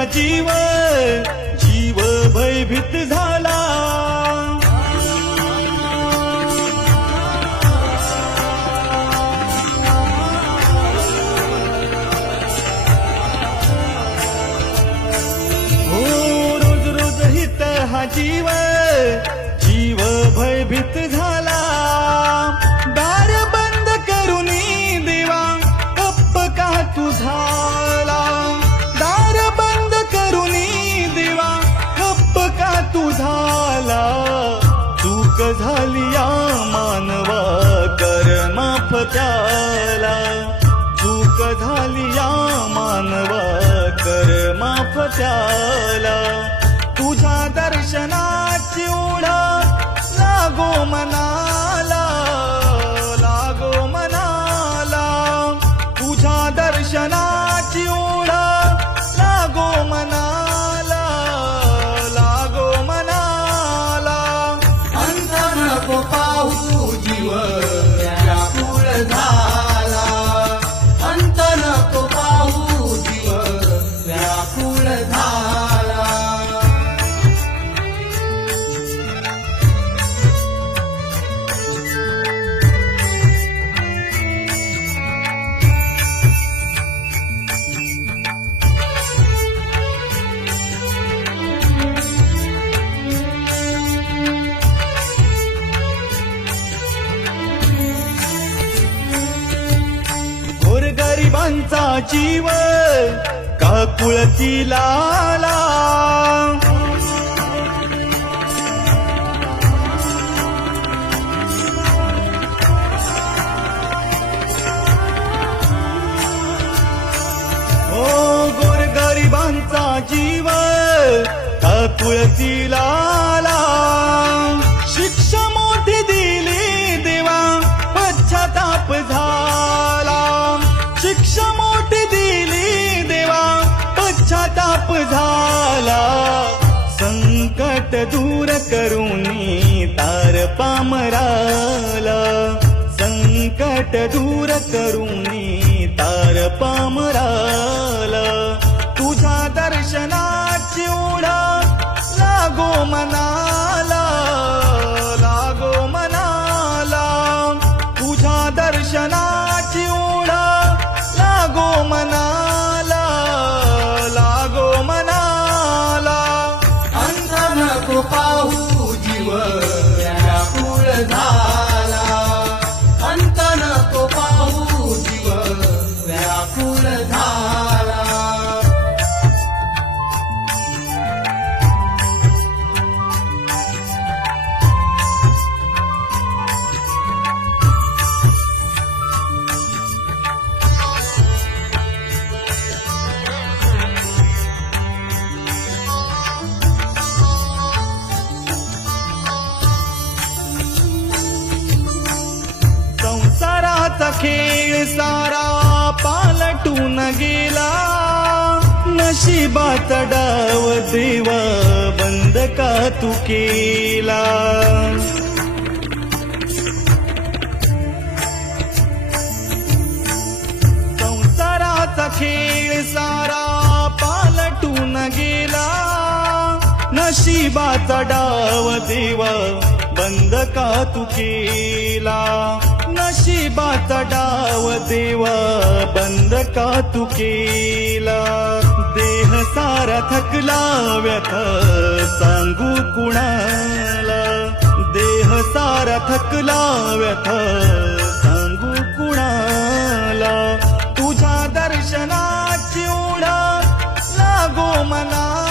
हा जीव जीव भयभीत झाला. हो रोज रोज हित हा जीव जीव भयभीत झाला. दार बंद करूनी देवा गप्प का तू झाला. दार बंद करूनी देवा गप्प का तू झाला. चूक झाली या मानवा कर माफ त्याला. चूक झाली या मानवा कर माफ त्याला. तुझ्या दर्शनाची ओढ लागो मनाला लागो मनाला. तुझ्या दर्शनाची ओढ लागो मनाला लागो मनाला. अंत नको पाहू जीव व्याकुळ झाला. अंत नको पाहू जीव व्याकुळ झाला. गोरगरिबांचा जीव काकुळती लाला. ओ गोरगरिबांचा जीव काकुळती लाला. शिक्षा मोठी दिली देवा पश्चाताप झाला. शिक्षा मोठी दिली देवा पश्चाताप झाला. संकट दूर करूनी तार पामराला. संकट दूर करूनी तार पामराला. तुझ्या दर्शनाची ओढ लागो मनाला लागो मनाला. तुझ्या दर्शनाची ओढ लागो मनाला लागो मनाला. अंत नको पाहू जीव व्याकुळ झाला. अंत नको पाहू जीव व्याकुळ झाला. संसाराचा खेळ सारा पालटून गेला. नशिबाचा डाव देवा बंद का तू केला. संसाराचा खेळ सारा पालटून गेला. नशिबाचा डाव देवा बंद का तू केला. नशिबाचा डाव देवा बंद का तू केला. देह सारा थकला व्यथा सांगू कुणाला. देह सारा थकला व्यथा सांगू कुणाला. तुझ्या दर्शनाची ओढ लागो मनाला